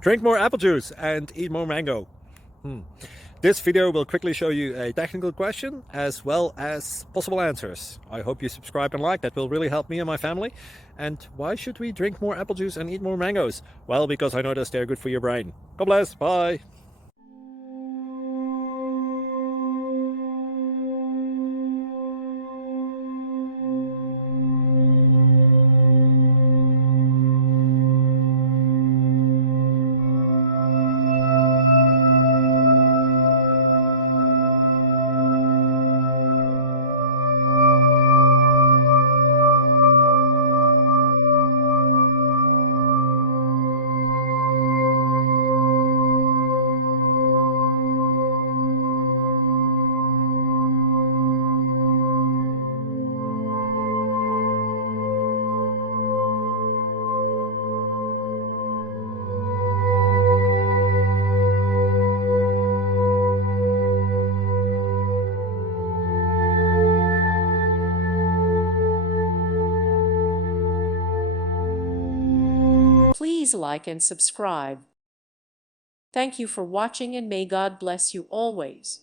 Drink more apple juice and eat more mango. This video will quickly show you a technical question as well as possible answers. I hope you subscribe and like, that will really help me and my family. And why should we drink more apple juice and eat more mangoes? Well, because I noticed they're good for your brain. God bless, bye. Please like and subscribe. Thank you for watching and may God bless you always.